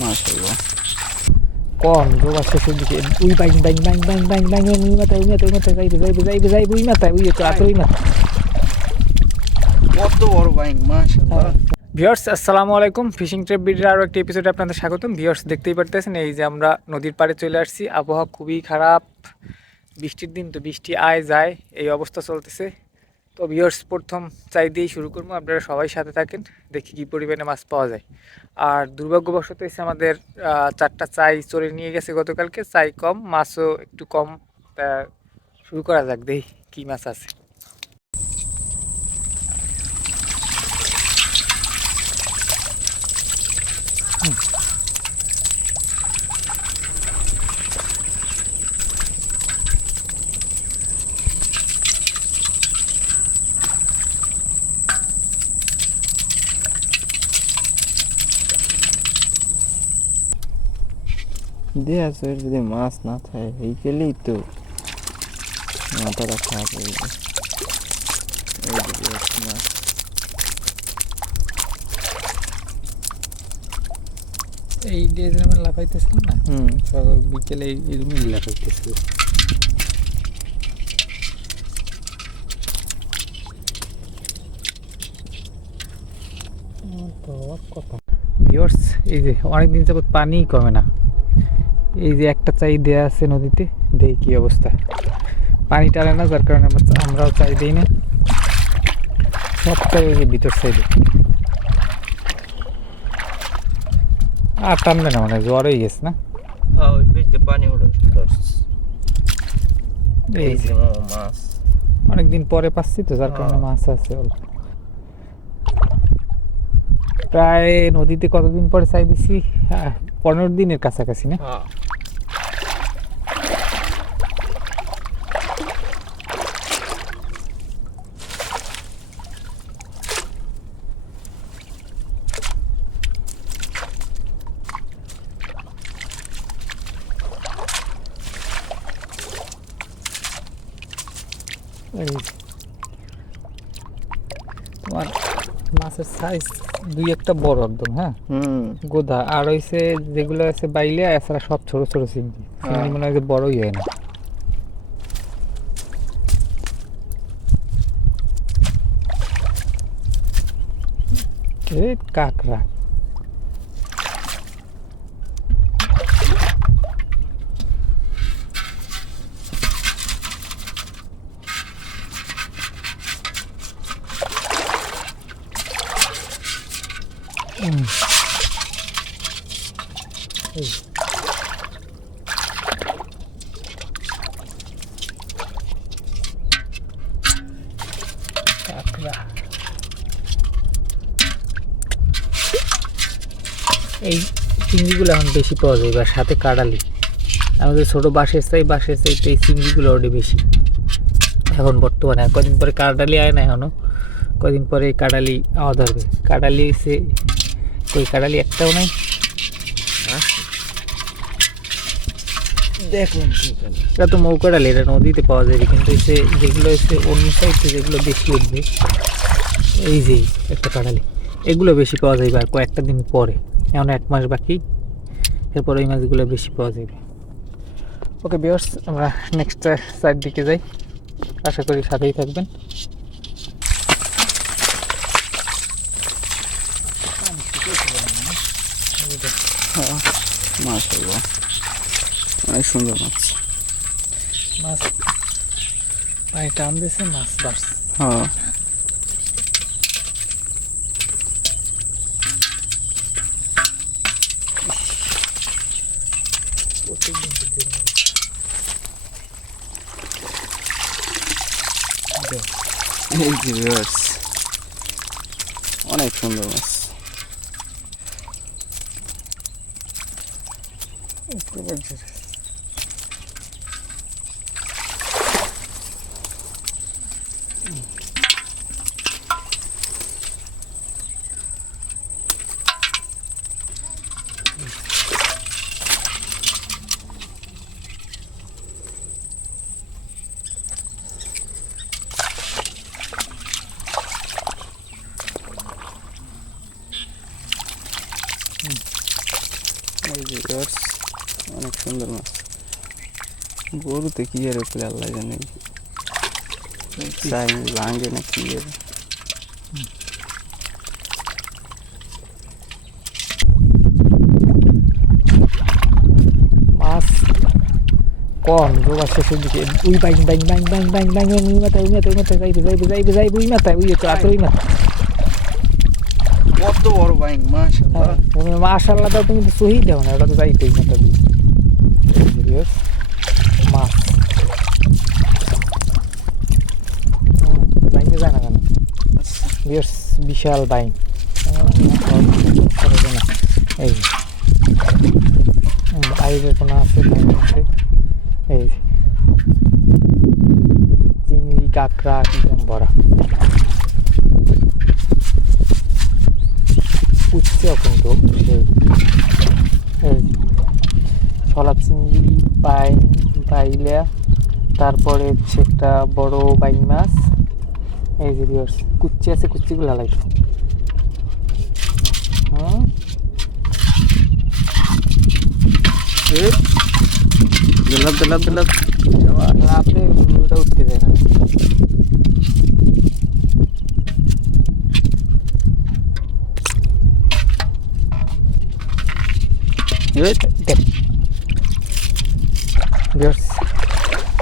মাশাআল্লাহ কম রোবা শেষের দিকে we buying buying buying buying buying buying we মাথায় যাইবে উই মাথায় উই তো আতর উই মাথা। কত বড় বাইং মাশাআল্লাহ। ভিউয়ার্স আসসালামু আলাইকুম, ফিশিং ট্রিপ ভিডিওর আরও একটি এপিসোডে আপনাদের স্বাগতম। ভিউয়ার্স দেখতেই পারতেছেন এই যে আমরা নদীর পাড়ে চলে আসছি। আবহাওয়া খুবই খারাপ, বৃষ্টির দিন তো বৃষ্টি আয় যায় এই অবস্থা চলতেছে। তো ভিউয়ার্স প্রথম চাই দিয়েই শুরু করবো, আপনারা সবাই সাথে থাকেন, দেখি কী পরিমাণে মাছ পাওয়া যায়। আর দুর্ভাগ্যবশত এসে আমাদের 4টা চাই চলে নিয়ে গেছে গতকালকে, চাই কম মাছও একটু কম। তা শুরু করা যাক, দেখি কী মাছ আছে। দিয়ে আছে যদি মাছ না থাকে এই গেলেই তো মাথাটা খারাপ হয়ে যায়। এই দিকে আছে মাছ। এই যে আমরা লাফাইতেছিলাম না, সকাল বিকেলে এরকমই লাফাইতেছিল। ভিউয়ার্স এই যে অনেকদিন যাবত পানি কমে না, এই যে একটা চাই দেয়া আছে নদীতে, দেখি কি অবস্থা। পানি টানে না, যার কারণে আমরাও চাই দিই না। সব চাই ওই যে ভিতর সাইডে, আর টানবে না, মানে জ্বর হয়ে গেছে না। ওই বীজতে পানি ওঠে এই যে মাছ অনেকদিন পরে পাচ্ছি তো, যার কারণে মাছ আছে অল্প। প্রায় নদীতে কতদিন পরে চাই দিছি, 15 দিনের কাছাকাছি না। তোমার মাছের সাইজ দুই একটা বড় একদম, হ্যাঁ গোদা, আর হইছে যেগুলো আছে বাইলে, এছাড়া সব ছোট ছোট চিংড়ি। চিংড়ি মনে হয় যে বড়ই হয় না। কাঁকড়া কাঁকড়া এই চিংড়িগুলো এখন বেশি পাওয়া যায়, বা সাথে কাঁড়ালি। আমাদের ছোটো বাঁশের চাইতে এই চিংড়িগুলো ওটা বেশি এখন বর্তমানে। কদিন পরে কাঁড়ালি আয় না, এখনও কদিন পরে কাঁড়ালি আওয়া ধরবে। কাঁড়ালি এসে ওই কাঁড়ালি একটাও নাই। দেখুন এটা তো মৌকাড়ালি, এটা নদীতে পাওয়া যাবে, কিন্তু এসে যেগুলো এসে অন্য সাইডে যেগুলো বেশি উঠবে, এই যে একটা কাঁড়ালি, এগুলো বেশি পাওয়া যাবে আর কয়েকটা দিন পরে। এখন 1 মাস বাকি, এরপর ওই মাছগুলো বেশি পাওয়া যাবে। ওকে ভিউয়ার্স, আমরা নেক্সট সাইড দিকে যাই, আশা করি সাথেই থাকবেন। মাশাআল্লাহ অনেক সুন্দর মাছ। মাছ পানি টান দিয়েছে, মাছ বাড়ছে। হ্যাঁ এই যে ভিউয়ার্স অনেক সুন্দর মাছ। এই যে viewers, অনেক সুন্দর মাছ। গরুতে কি এর উপরে আল্লাহ জানে, চাই ভাঙে না কি এর। মাছ কম জোগাড় শেষের দিকে we buying buying buying buying buying buying we মাথায় যাইবে উই মাথায় উই তো আতর উই মাথায়। কত বড় বাইং মাশাআল্লাহ। তুমি মাশাআল্লাহ দাও, তুমি তো সহি দাও না, ওটা তো যাইতে উই মাথা দিয়ে। মাছ বাইকে যায় না কেন? বিশাল বাইং। এই আইরে কোনো আছে বাইং আছে। এই চিংড়ি কাঁকড়া একদম ভরা, উঠছেও কিন্তু এই ছলা চিংড়ি পাইলে, তারপরে হচ্ছে একটা বড় বাইং মাছ। এই যে ভিউয়ার্স কুচ্চি আছে, কুচ্চিগুলো লাইট। দিলাম আপনি ওটা উঠতে যায় না।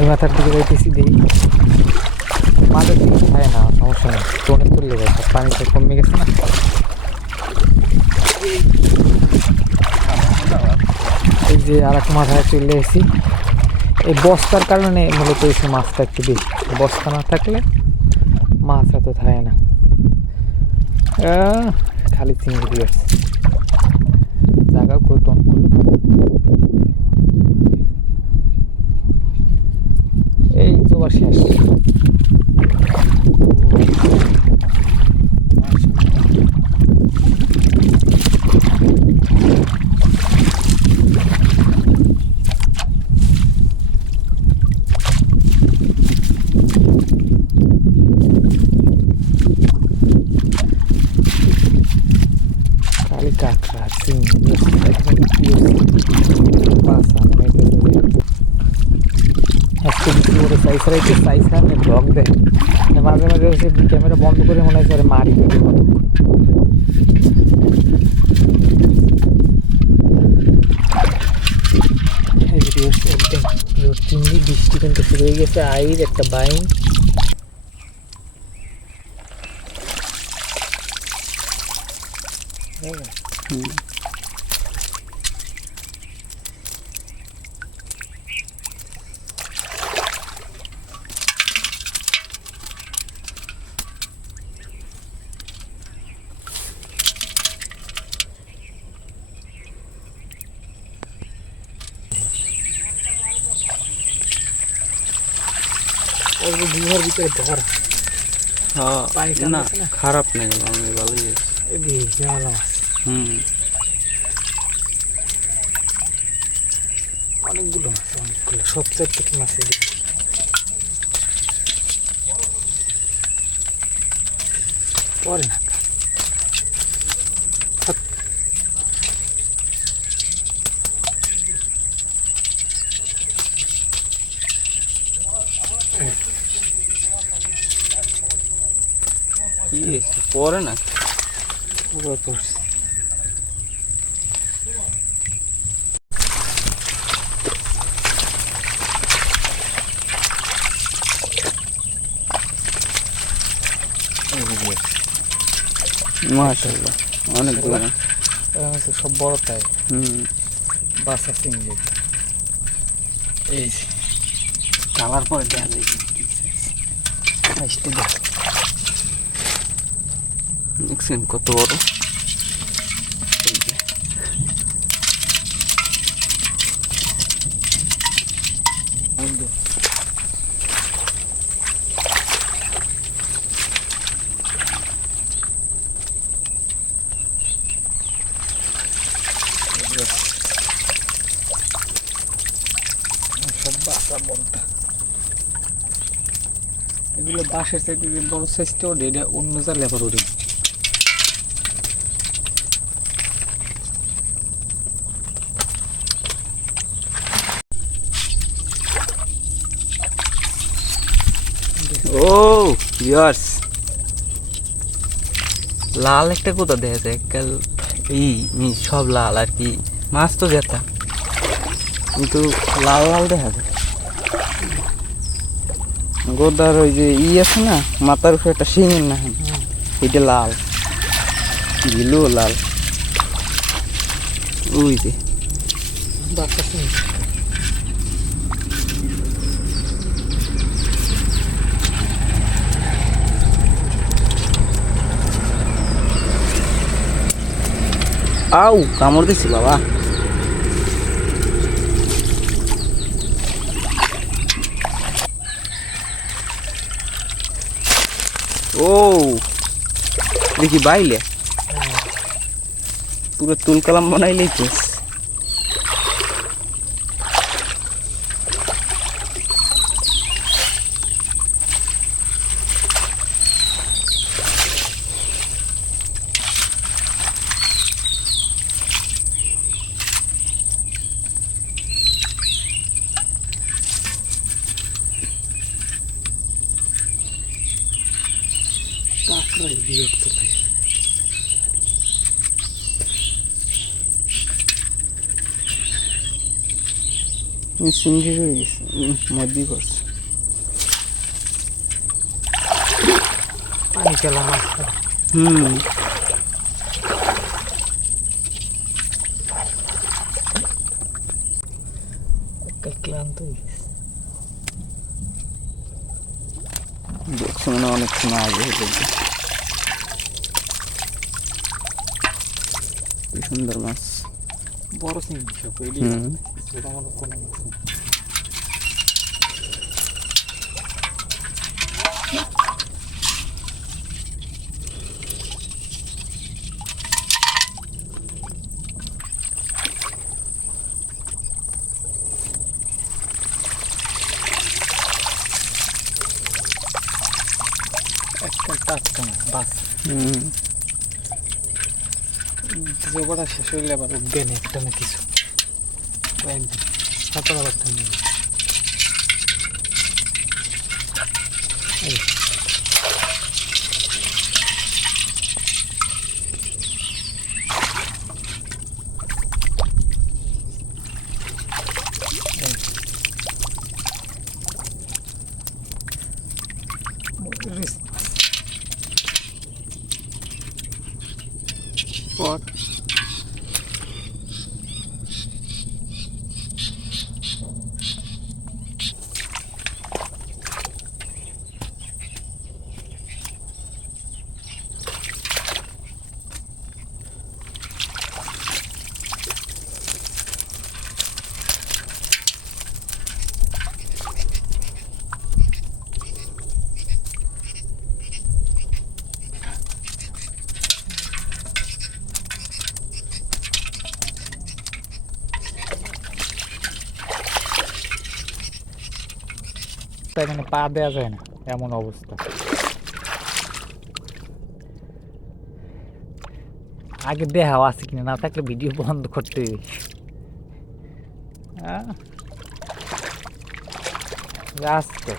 এই মাথার দিকে যাইতেছি, দেখি মাথার দিকে খায় না, সমস্যা নেই, টোনে তুললে যায়, পানিটা কমে গেছে না। এই যে আর এক মাথায় চলে এসেছি। এই বস্তার কারণে মূলত এসে মাছটা একটু বেশি, বস্তা না থাকলে মাছ এত থাকে না। খালি চিংড়ি দিয়ে আসছে, জায়গা কৌতন করলো। এই জোবার শেষ। খালি কাঁকড়া চিংড়ি আজকে বিক্রি করে সাইজ রাইতে সাইজ আমি ব্লগ দেয় মাঝে মাঝে হচ্ছে ক্যামেরা বন্ধ করে মনে হয় করে মারি ফেলে কতক্ষণ। চিংড়ি বৃষ্টি কিন্তু শুরু হয়ে গেছে, আইর একটা বাইন। গুহার ভিতরে ভরা। হ্যাঁ না খারাপ নেই, আমি ভালোই আছে। অনেকগুলো মাছ, অনেকগুলো, সব থেকে মাছ পরে না। কি পরে না মাশাআল্লাহ অনেকগুলো সব বড়টাই। বাসা চিংড়ি এই খাওয়ার পরে দেখা যায় দেখছেন কত বড়। সব বাসা বলটা, এগুলো বাঁশের চাইতে বড় সাইজটা ওঠে, এটা অন্য জালে আবার ওঠে। ও ইয়ার্স, লাল একটা কোথা দেখা যায় কাল, এই সব লাল আর কি, মাছ তো যেতা কিন্তু লাল লাল দেখা যায়। গোদার ওই যে আছে না মাথার উপরে একটা শিঙের না, এটা লাল, গিলু লাল, ওই যে আউ কামড় দিছি বাবা। ও দেখি বাইলে পুরো তুল কালাম বানাইলেই কেস। কাঁকড়াই বিরক্ত থাকে। সিঙ্গি হয়ে গেছে, মদ্দি করছে। পানি খেলা মাছটা ক্লান্ত হয়ে গেছে। দেখছো মানে অনেকক্ষণ আগে হয়ে কি সুন্দর মাছ। বড় চিংড়ি সব ছোট মতো কোনো মাছ নেই। একটা টাটকা মাছ বাস জোগাড়া শেষ হইলে আবার উঠবে না একটা না কিছু, একদম সাঁতার আবার থামবে। What? এখানে পা দেওয়া যায় না এমন অবস্থা। আগে দেখাও আছে কিনা, না থাকলে ভিডিও বন্ধ করতে আসতো।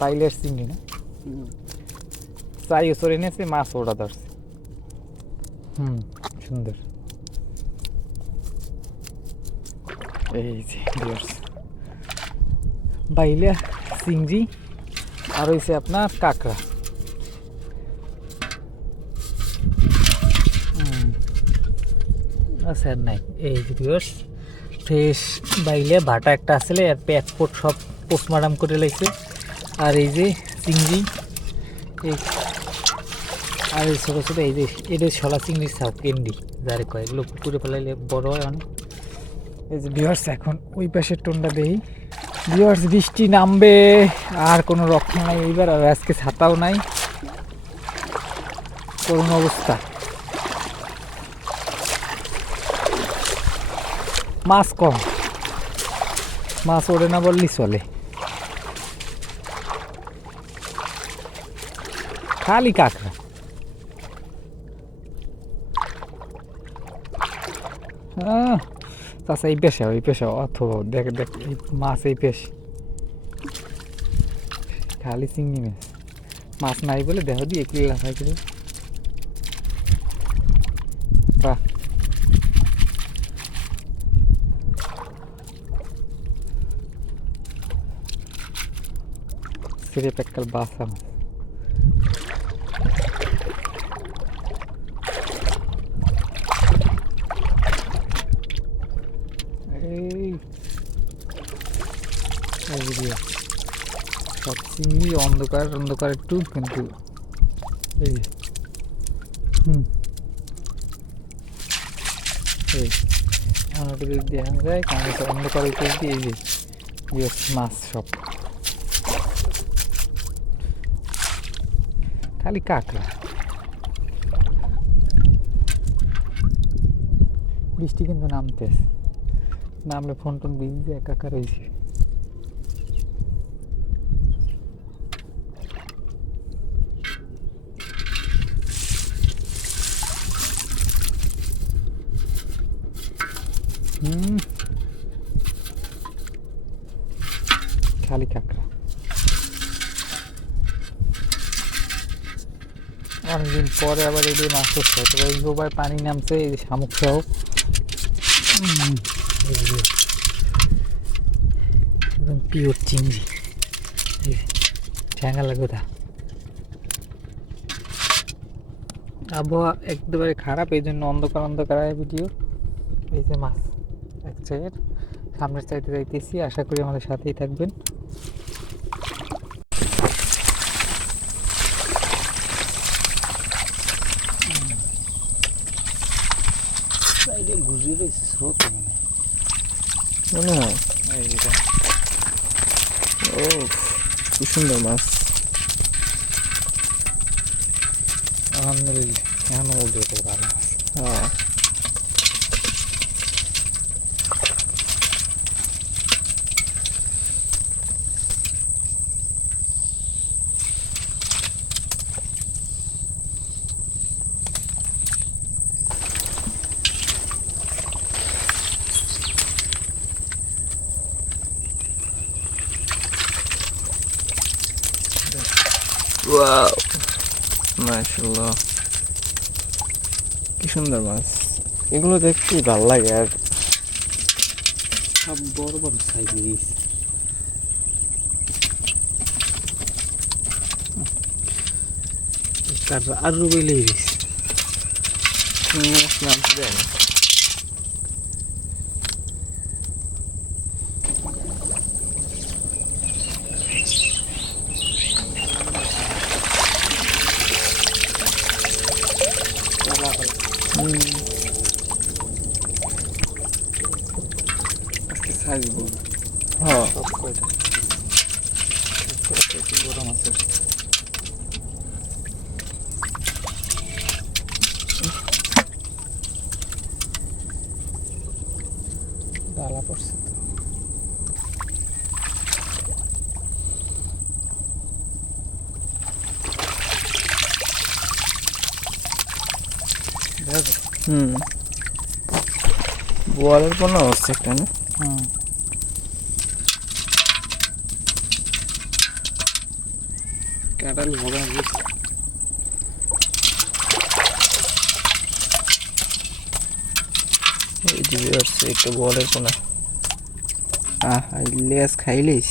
বাইলের চিংড়ি না চাই সরে এনেছে, মাছ ওটা ধরছে। সুন্দর। এই যে বাইলে চিংড়ি আর হয়েছে আপনার কাঁকড়া। আচ্ছা নাই এই যে ফ্রেশ বাইলে ভাটা একটা আসলে আর প্যাট পোট সব পোস্টমার্টাম করে লাগছে। আর এই যে চিংড়ি এই আর এই ছোটো ছোটো এই যে এটা ছলা চিংড়ির সাপ কেন্ডি যারে কয়, এগুলো পুকুরে ফেলাইলে বড় হয় অনেক। এই যে ভিউয়ার্স এখন ওই পাশের টোনটা দেই। ভিউয়ার্স বৃষ্টি নামবে আর কোনো রক্ষা নাই এইবার, আর আজকে ছাতাও নাই, করুণ অবস্থা। মাছ কম, মাছ ওড়ে না বললেই চলে, খালি কাঁকড়া। চাষা এই পেশা ওই পেশা অথবা দেখ দেখ মাছ এই পেশ খালি চিংড়ি মাছ, মাছ নাই বলে দেহ দিয়ে কি লাফাই করে। বাহ, সিরেপ একটা বাসা মাছ। এই সব চিংড়ি অন্ধকার অন্ধকার একটু, কিন্তু এই যে, এই আমার যদি দেখা যায় কারণ অন্ধকার উপর দিয়ে এই যে মাছ সব খালি কাঁকড়া। বৃষ্টি কিন্তু নামতেছে, নামলে ফোন টোন ভিজে একাকার হয়েছে। খালি কাঁকড়া। অনেকদিন পরে আবার এই মাছ ধরছে, তবে এই গোবায় পানি নামছে, এই শামুক সহ একদম পিওর চিংড়ি, ঠ্যাঙ্গা লাগবে তা। আবহাওয়া একেবারে খারাপ, এই জন্য অন্ধকার অন্ধকার ভিডিও। এই যে মাছ এক সাইড, সামনের সাইডে যাইতেছি, আশা করি আমাদের সাথেই থাকবেন। ঘুরিয়ে রয়েছে স্রোত মনে হয়। ও কি সুন্দর মাছ। আলহামদুলিল্লাহ, এখন বলতে হতো ভালো মাছ। হ্যাঁ, ওয়াও মাশাআল্লাহ, কি সুন্দর মাছ। এগুলো দেখতে ভালো লাগে। আর সব বড় বড় সাইজ, আর রুবেলে মাছ নামতে দেয় না। আজকে সাইজ বড়। হ্যাঁ, সব কয়টা বড় মাছের। ডালা পড়ছে তো। বোয়ালের কোনো হচ্ছে একটা না। কাটাল হবে না। এই দিকে হচ্ছে একটা বোয়ালের কোনো। লেজ খাইলিস।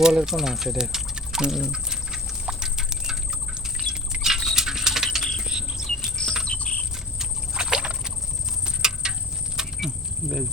বলের কোনো আছে দেখ। বেশ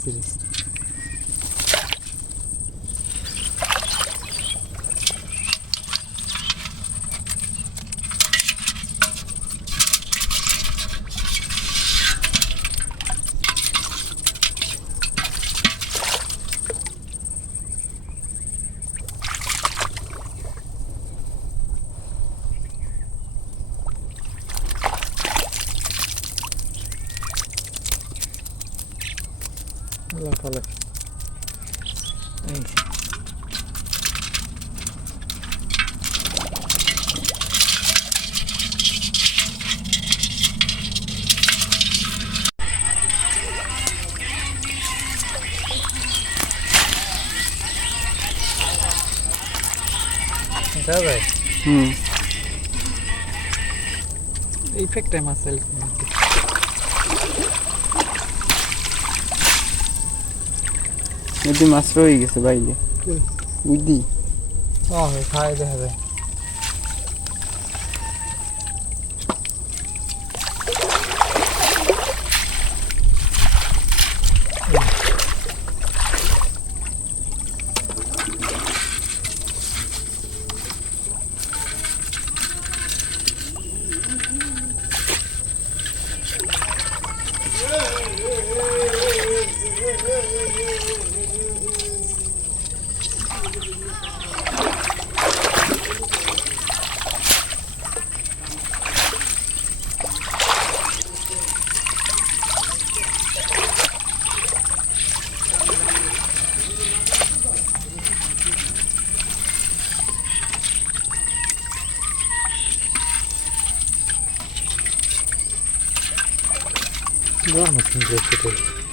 দেখা যায় হুম ইফেক্ট টাইম আছে নদী মাছ রয়ে গেছে বাইরে বুঝলি খাই দেখা যায়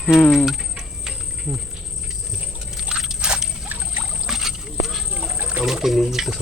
হুম আমাকে নিয়ে যেতে